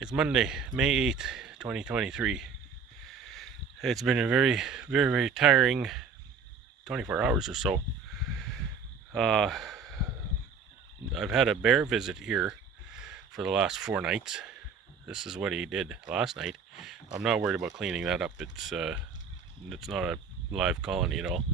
It's Monday, May 8th, 2023. It's been a very tiring 24 hours or so. Uh, I've had a bear visit here for the last 4 nights. This is what he did last night. I'm not worried about cleaning that up. It's not a live colony at all.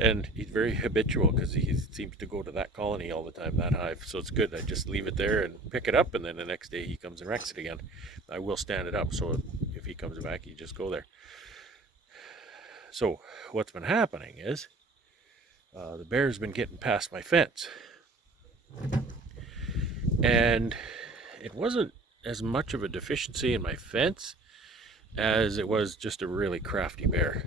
And he's very habitual because he seems to go to that colony all the time, that hive. So it's good. I just leave it there and pick it up, and then the next day he comes and wrecks it again. I will stand it up, so if he comes back, you just go there. So what's been happening is the bear's been getting past my fence, and it wasn't as much of a deficiency in my fence as it was just a really crafty bear.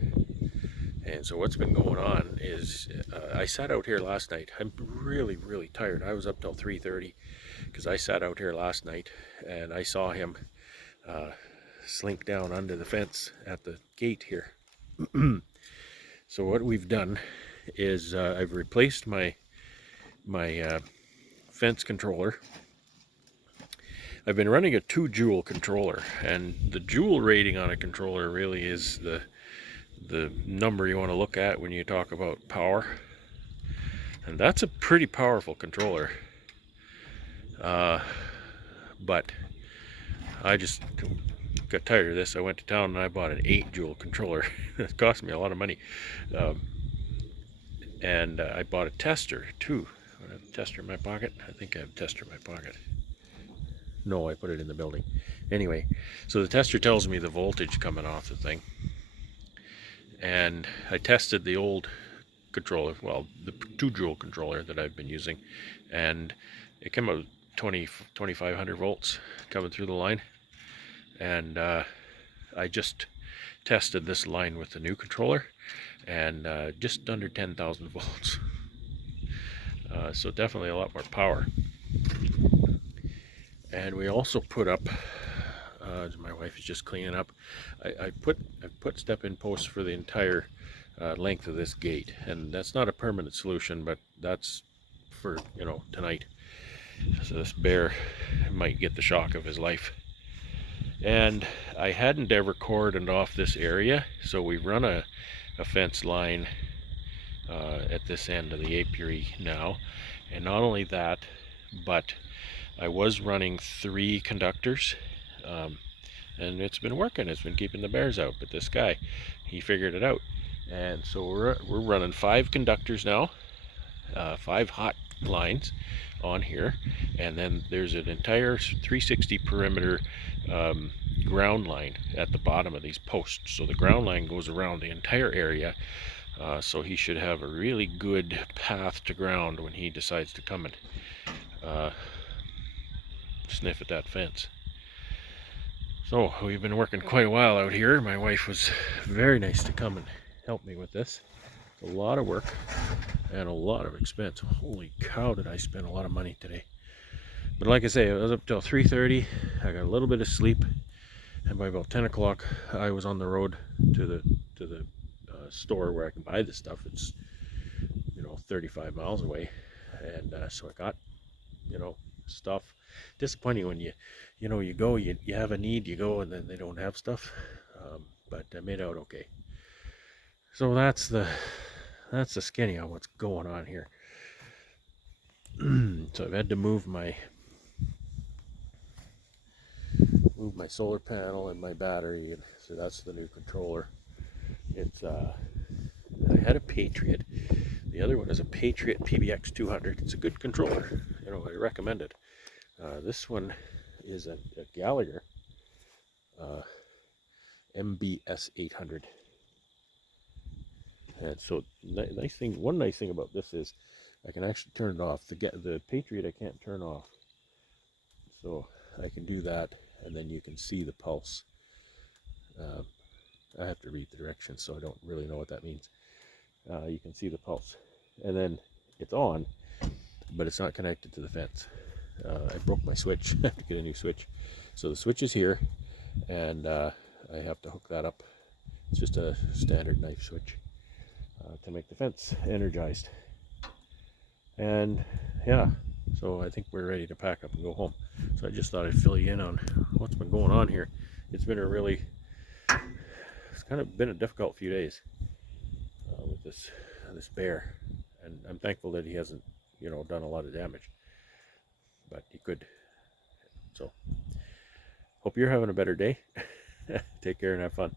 And so what's been going on is I sat out here last night. I'm really tired. I was up till 3:30 because I sat out here last night and I saw him slink down under the fence at the gate here. So what we've done is I've replaced my fence controller. I've been running a 2-joule controller, and the joule rating on a controller really is the number you want to look at when you talk about power. And that's a pretty powerful controller. But I just got tired of this. I went to town and I bought an 8-joule controller. It cost me a lot of money. And I bought a tester too. I have a tester in my pocket. I think I have a tester in my pocket. No, I put it in the building. Anyway, so the tester tells me the voltage coming off the thing. And I tested the old controller, well, the 2-joule controller that I've been using, and it came out 2500 volts coming through the line. And I just tested this line with the new controller, and just under 10,000 volts. So definitely a lot more power. And we also put up, my wife is just cleaning up, I put step-in posts for the entire length of this gate, and that's not a permanent solution, but that's for, tonight. So this bear might get the shock of his life. And I hadn't ever cordoned off this area, so we run a fence line at this end of the apiary now. And not only that, but I was running 3 conductors, and it's been working. It's been keeping the bears out. But this guy, he figured it out, and so we're running 5 conductors now, 5 hot lines on here, and then there's an entire 360 perimeter ground line at the bottom of these posts. So the ground line goes around the entire area. So he should have a really good path to ground when he decides to come and sniff at that fence. So we've been working quite a while out here. My wife was very nice to come and help me with this. A lot of work and a lot of expense. Holy cow, did I spend a lot of money today. But like I say, I was up till 3:30. I got a little bit of sleep, and by about 10 o'clock I was on the road to the store where I can buy this stuff. It's 35 miles away, and so I got stuff. Disappointing when you go, you have a need, you go, and then they don't have stuff, but I made out okay. So that's the skinny on what's going on here. So I've had to move my solar panel and my battery, and so that's the new controller. It's I had a Patriot. The other one is a Patriot PBX 200. It's a good controller. I recommend it. This one is a Gallagher MBS 800. And so one nice thing about this is I can actually turn it off. The Patriot I can't turn off. So I can do that, and then you can see the pulse. I have to read the directions, so I don't really know what that means. You can see the pulse, and then it's on, but it's not connected to the fence. I broke my switch. I have to get a new switch. So the switch is here, and I have to hook that up. It's just a standard knife switch to make the fence energized. And yeah, so I think we're ready to pack up and go home. So I just thought I'd fill you in on what's been going on here. It's been it's kind of been a difficult few days with this bear, and I'm thankful that he hasn't, done a lot of damage, but he could. So hope you're having a better day. Take care and have fun.